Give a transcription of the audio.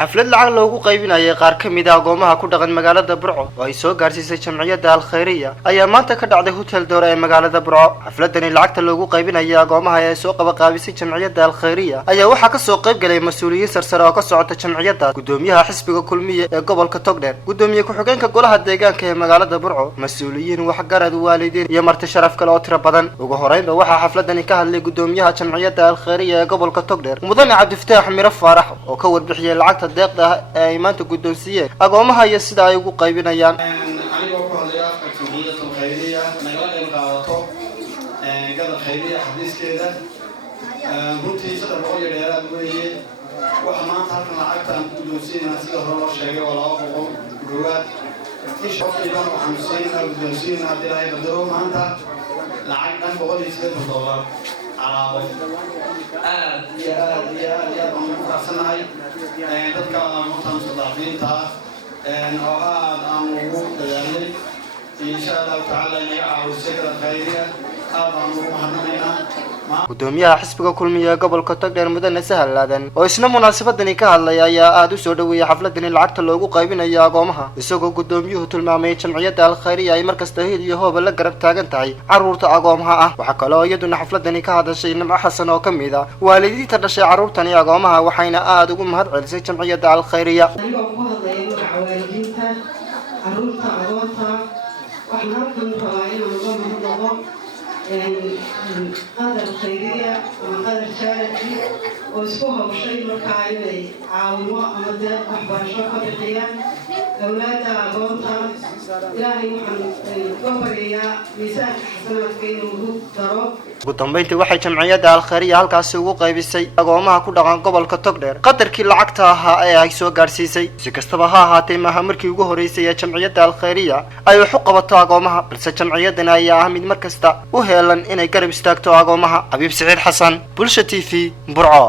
xaflad lacag loogu qaybinayo qaar ka mid ah agoomaha ku dhaqan magaalada Burco oo ay soo gaarsiisay jamciyadda Al-Khayriya ayaa maanta ka dhacday hotel Doora ee magaalada Burco. xafladani lacagta loogu qaybinayo agoomaha ee soo qaybqaabisay jamciyadda Al-Khayriya ayaa waxaa ka soo qayb galay mas'uuliyiin sarsare oo ka socota jamciyadda, gudoomiyaha xisbiga kulmiye ee gobolka Togdheer, gudoomiye ku-xigeenka golaha deegaanka ee magaalada Burco, mas'uuliyiin waxgarad waalidiin iyo marti sharaf kale oo tiro badan. ugu horeynba waxaa xafladani ka hadlay gudoomiyaha jamciyadda Al-Khayriya ee gobolka Togdheer, mudane Cabdifataax Miro Faarax oo ka warbixiyay lacagta deeqda ee ay maanta guddoonsiiyeen agoomaha iyo sida ay ugu qaybinayaan. anigoo ku hadlaya afka jamciyadda Al-Khayriya nagala qayb qaadato gada Khayriya xadiiskeeda runtii saddex boqol iyo dheeraad weeye. waxa maanta halkan lacagta aan ku guddoonsiinaa sida hore loo sheegay waa 200 dhowaad. qofkiiba waxaan siinaa guddoonsiinaa haddii ilaahay qadaro maanta lacag dhan $180 alaabo aad iyo aad baan ugu faraxsanahay dadka maanta mustaqbalkiinta oo aad aan ugu dadaalnay insha Allah taala inaga caawisay gada Khayriya aad aan ugu mahadnaqaynaa. gudoomiyaha xisbiga kulmiye ee gobolka Togdheer mudane Sahal Aadan oo isna munaasabadani ka hadlay ayaa aad u soo dhaweeyay xafladani lacagta loogu qaybinayo agoomaha, isagoo gudoomiyuhu tilmaamay jamciyadda Al-Khayriya ay markasta hil iyo hooba la garab taagan tahay carruurta agoomaha ah. waxa kale oo iyaduna xafladani ka hadashay Nimco Xasan oo kamid ah waalidiinta dhashay carruurtani agoomaha, waxayna aad ugu mahadcelisay jamciyadda Al-Khayriya. قدر خيرية وقدر شاركي واسكوها وشيء مركايني عاونوا أمدا أحباشا قبقيان أولادها أغوطها إلهي محمد قبرية ميساك حسنات كينو دارو. ugu dambeyntii waxay jamciyadda Al-Khayriya halkaasi ugu qaybisay agoomaha ku dhaqan gobolka Togdheer qadarkii lacagta ahaa ee ay soo gaarsiisay. si kastaba ha ahaatee maaha markii ugu horeysay ee jamciyadda Al-Khayriya ay wax u qabato agoomaha, balse jamciyaddan ayaa ah mid markasta u heelan inay garab istaagto agoomaha. Xabiib Saciid Xasan, Bulsha TV, Burco.